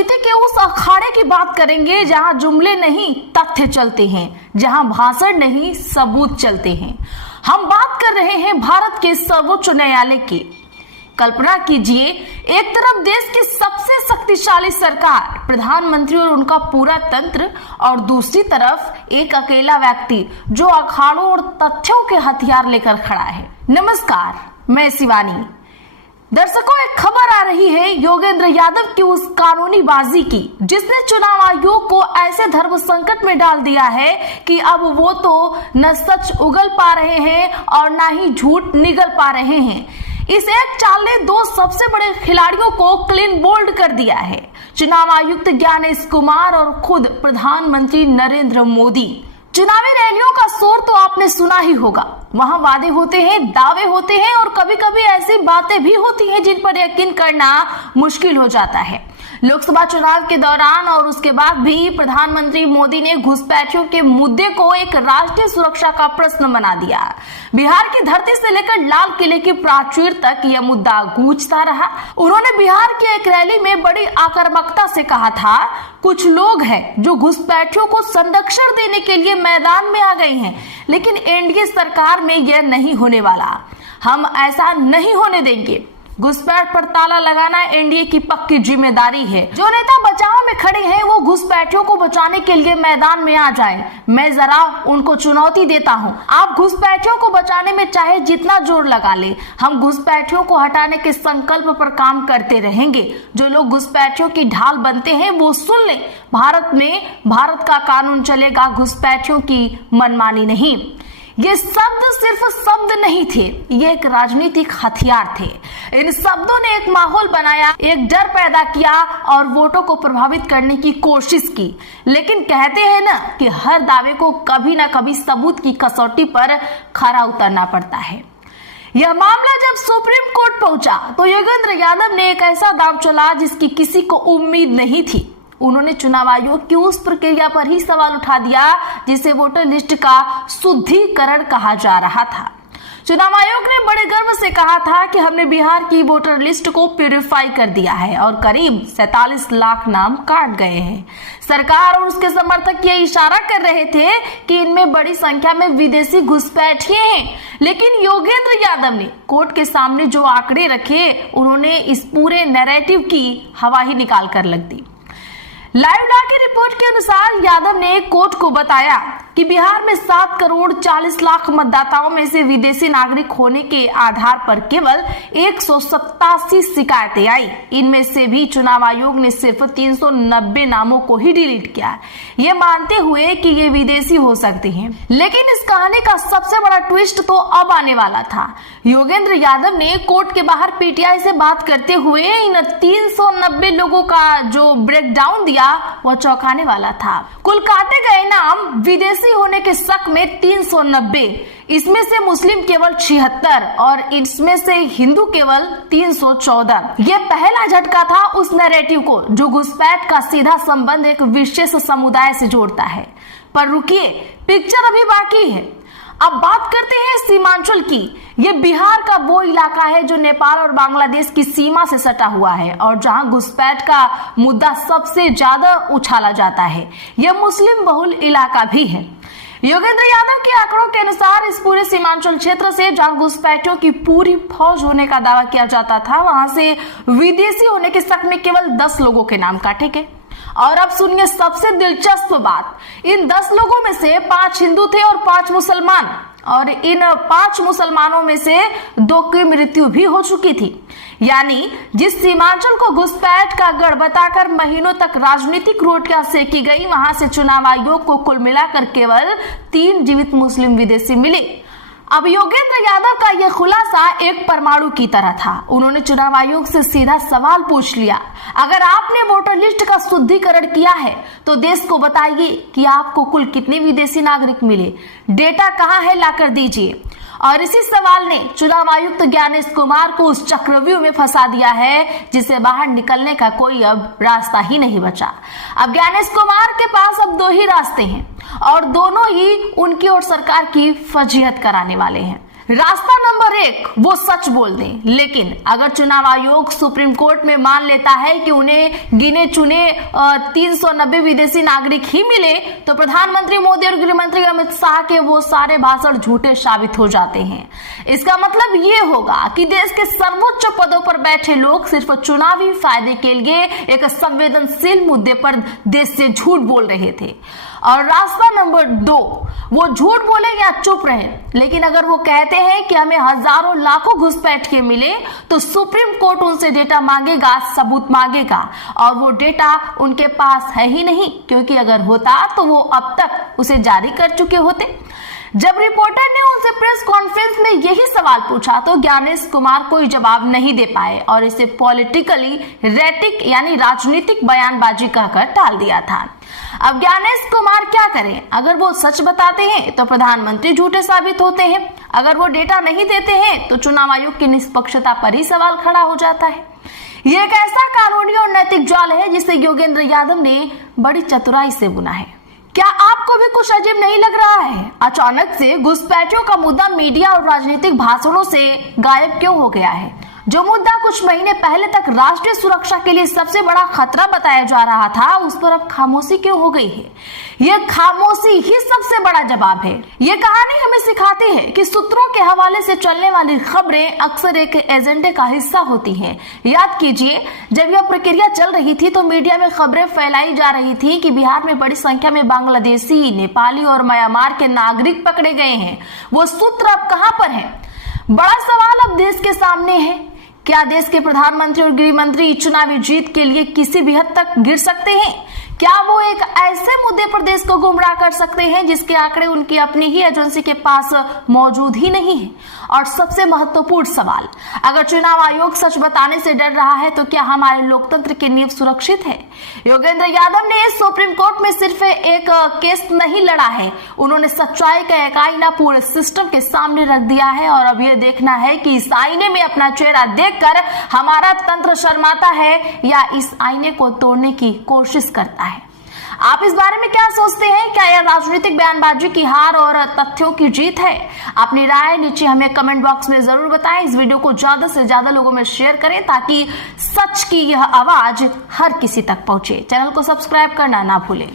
राजनीति के उस अखाड़े की बात करेंगे जहां जुमले नहीं तथ्य चलते हैं, जहां भाषण नहीं सबूत चलते हैं। हम बात कर रहे हैं भारत के सर्वोच्च न्यायालय की। कल्पना कीजिए, एक तरफ देश की सबसे शक्तिशाली सरकार, प्रधानमंत्री और उनका पूरा तंत्र, और दूसरी तरफ एक अकेला व्यक्ति जो अखाड़ों और तथ्यों के हथियार लेकर खड़ा है। नमस्कार, मैं शिवानी। दर्शकों, एक खबर आ रही है योगेंद्र यादव की उस कानूनी बाजी की जिसने चुनाव आयोग को ऐसे धर्म संकट में डाल दिया है कि अब वो तो न सच उगल पा रहे हैं और न ही झूठ निगल पा रहे हैं। इस एक चाल ने दो सबसे बड़े खिलाड़ियों को क्लीन बोल्ड कर दिया है, चुनाव आयुक्त ज्ञानेश कुमार और खुद प्रधानमंत्री नरेंद्र मोदी। चुनावी रैलियों का शोर तो आपने सुना ही होगा। वहां वादे होते हैं, दावे होते हैं और कभी कभी ऐसी बातें भी होती हैं जिन पर यकीन करना मुश्किल हो जाता है। लोकसभा चुनाव के दौरान और उसके बाद भी प्रधानमंत्री मोदी ने घुसपैठियों के मुद्दे को एक राष्ट्रीय सुरक्षा का प्रश्न बना दिया। बिहार की धरती से लेकर लाल किले की प्राचीर तक यह मुद्दा गूंजता रहा। उन्होंने बिहार की एक रैली में बड़ी आक्रामकता से कहा था, कुछ लोग हैं जो घुसपैठियों को संरक्षण देने के लिए मैदान में आ गए हैं, लेकिन एनडीए सरकार में यह नहीं होने वाला। हम ऐसा नहीं होने देंगे। घुसपैठ पर ताला लगाना एनडीए की पक्की जिम्मेदारी है। जो नेता बचाव में खड़े हैं वो घुसपैठियों को बचाने के लिए मैदान में आ जाएं। मैं जरा उनको चुनौती देता हूं, आप घुसपैठियों को बचाने में चाहे जितना जोर लगा ले, हम घुसपैठियों को हटाने के संकल्प पर काम करते रहेंगे। जो लोग घुसपैठियों की ढाल बनते हैं वो सुन लें, भारत का कानून चलेगा, घुसपैठियों की मनमानी नहीं। ये शब्द सिर्फ शब्द नहीं थे, ये एक राजनीतिक हथियार थे। इन शब्दों ने एक माहौल बनाया, एक डर पैदा किया और वोटों को प्रभावित करने की कोशिश की। लेकिन कहते हैं ना कि हर दावे को कभी ना कभी सबूत की कसौटी पर खरा उतरना पड़ता है। यह मामला जब सुप्रीम कोर्ट पहुंचा तो योगेंद्र यादव ने एक ऐसा दांव चला जिसकी किसी को उम्मीद नहीं थी। उन्होंने चुनाव आयोग की उस प्रक्रिया पर ही सवाल उठा दिया जिसे वोटर लिस्ट का शुद्धिकरण कहा जा रहा था। चुनाव आयोग ने बड़े गर्व से कहा था कि हमने बिहार की वोटर लिस्ट को प्यूरिफाई कर दिया है और करीब 47 लाख नाम काट गए हैं। सरकार और उसके समर्थक ये इशारा कर रहे थे कि इनमें बड़ी संख्या में विदेशी घुसपैठिए हैं, लेकिन योगेंद्र यादव ने कोर्ट के सामने जो आंकड़े रखे, उन्होंने इस पूरे नैरेटिव की हवा ही निकाल कर रख दी। लाइव लॉ की रिपोर्ट के अनुसार यादव ने कोर्ट को बताया कि बिहार में 7 करोड़ 40 लाख मतदाताओं में से विदेशी नागरिक होने के आधार पर केवल 187 शिकायतें आई। इनमें से भी चुनाव आयोग ने सिर्फ 390 नामों को ही डिलीट किया, ये मानते हुए कि ये विदेशी हो सकते हैं। लेकिन इस कहानी का सबसे बड़ा ट्विस्ट तो अब आने वाला था। योगेंद्र यादव ने कोर्ट के बाहर पीटीआई से बात करते हुए इन 390 लोगों का जो ब्रेकडाउन दिया वह चौंकाने वाला था। कुल काटे गए नाम विदेशी होने के शक में 390, इसमें से मुस्लिम केवल 76 और इसमें से हिंदू केवल 314। यह पहला झटका था उस नैरेटिव को जो घुसपैठ का सीधा संबंध एक विशेष समुदाय से जोड़ता है। पर रुकिए, पिक्चर अभी बाकी है। अब बात करते हैं सीमांचल की। ये बिहार का वो इलाका है जो नेपाल और बांग्लादेश की सीमा से सटा हुआ है और जहां घुसपैठ का मुद्दा सबसे ज्यादा उछाला जाता है। यह मुस्लिम बहुल इलाका भी है। योगेंद्र यादव के आंकड़ों के अनुसार इस पूरे सीमांचल क्षेत्र से जहां घुसपैठियों की पूरी फौज होने का दावा किया जाता था, वहां से विदेशी होने के शक में केवल 10 लोगों के नाम काटे गए। और अब सुनिए सबसे दिलचस्प बात, इन 10 लोगों में से 5 हिंदू थे और 5 मुसलमान, और इन 5 मुसलमानों में से 2 की मृत्यु भी हो चुकी थी। यानी जिस सीमांचल को घुसपैठ का गढ़ बताकर महीनों तक राजनीतिक रोटियां सेकी गई, वहां से चुनाव आयोग को कुल मिलाकर केवल 3 जीवित मुस्लिम विदेशी मिले। अब योगेंद्र यादव का यह खुलासा एक परमाणु की तरह था। उन्होंने चुनाव आयोग से सीधा सवाल पूछ लिया, अगर आपने वोटर लिस्ट का शुद्धिकरण किया है तो देश को बताइए कि आपको कुल कितने विदेशी नागरिक मिले, डेटा कहां है, लाकर दीजिए। और इसी सवाल ने चुनाव आयुक्त ज्ञानेश कुमार को उस चक्रव्यूह में फंसा दिया है जिसे बाहर निकलने का कोई अब रास्ता ही नहीं बचा। अब ज्ञानेश कुमार के पास अब 2 ही रास्ते हैं और दोनों ही उनकी और सरकार की फजीहत कराने वाले हैं। रास्ता नंबर 1 वो सच बोल दें, लेकिन अगर चुनाव आयोग सुप्रीम कोर्ट में मान लेता है कि उन्हें गिने चुने 390 विदेशी नागरिक ही मिले तो प्रधानमंत्री मोदी और गृह मंत्री अमित शाह के वो सारे भाषण झूठे साबित हो जाते हैं। इसका मतलब ये होगा कि देश के सर्वोच्च पदों पर बैठे लोग सिर्फ चुनावी फायदे के लिए एक संवेदनशील मुद्दे पर देश से झूठ बोल रहे थे। और रास्ता नंबर 2 वो झूठ बोले या चुप रहे, लेकिन अगर वो कहते हैं कि हमें हजारों लाखों घुसपैठ के मिले तो सुप्रीम कोर्ट उनसे डेटा मांगेगा, सबूत मांगेगा, और वो डेटा उनके पास है ही नहीं, क्योंकि अगर होता तो वो अब तक उसे जारी कर चुके होते। जब रिपोर्टर ने उनसे प्रेस कॉन्फ्रेंस में यही सवाल पूछा तो ज्ञानेश कुमार कोई जवाब नहीं दे पाए और इसे पॉलिटिकली रेटिक यानी राजनीतिक बयानबाजी कहकर टाल दिया था। अब ज्ञानेश कुमार क्या करें? अगर वो सच बताते हैं तो प्रधानमंत्री झूठे साबित होते हैं, अगर वो डेटा नहीं देते हैं तो चुनाव आयोग की निष्पक्षता पर ही सवाल खड़ा हो जाता है। ये एक ऐसा कानूनी और नैतिक जाल है जिसे योगेंद्र यादव ने बड़ी चतुराई से बुना है। क्या आपको भी कुछ अजीब नहीं लग रहा है? अचानक से घुसपैठियों का मुद्दा मीडिया और राजनीतिक भाषणों से गायब क्यों हो गया है? जो मुद्दा कुछ महीने पहले तक राष्ट्रीय सुरक्षा के लिए सबसे बड़ा खतरा बताया जा रहा था, उस पर अब खामोशी क्यों हो गई है? यह खामोशी ही सबसे बड़ा जवाब है। ये कहानी हमें सिखाती है कि सूत्रों के हवाले से चलने वाली खबरें अक्सर एक एजेंडे का हिस्सा होती हैं। याद कीजिए, जब यह प्रक्रिया चल रही थी तो मीडिया में खबरें फैलाई जा रही थी कि बिहार में बड़ी संख्या में बांग्लादेशी, नेपाली और म्यांमार के नागरिक पकड़े गए हैं। वो सूत्र अब कहां पर है? बड़ा सवाल अब देश के सामने है। क्या देश के प्रधानमंत्री और गृह मंत्री चुनावी जीत के लिए किसी भी हद तक गिर सकते हैं? क्या वो एक ऐसे मुद्दे पर देश को गुमराह कर सकते हैं जिसके आंकड़े उनकी अपनी ही एजेंसी के पास मौजूद ही नहीं है? और सबसे महत्वपूर्ण सवाल, अगर चुनाव आयोग सच बताने से डर रहा है तो क्या हमारे लोकतंत्र की नींव सुरक्षित है? योगेंद्र यादव ने सुप्रीम कोर्ट में सिर्फ एक केस नहीं लड़ा है, उन्होंने सच्चाई का एक आईना पूरे सिस्टम के सामने रख दिया है। और अब यह देखना है कि इस आईने में अपना चेहरा देखकर हमारा तंत्र शर्माता है या इस आईने को तोड़ने की कोशिश करता है। आप इस बारे में क्या सोचते हैं? क्या यह राजनीतिक बयानबाजी की हार और तथ्यों की जीत है? अपनी राय नीचे हमें कमेंट बॉक्स में जरूर बताएं। इस वीडियो को ज्यादा से ज्यादा लोगों में शेयर करें ताकि सच की यह आवाज हर किसी तक पहुंचे। चैनल को सब्सक्राइब करना ना भूलें।